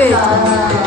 It.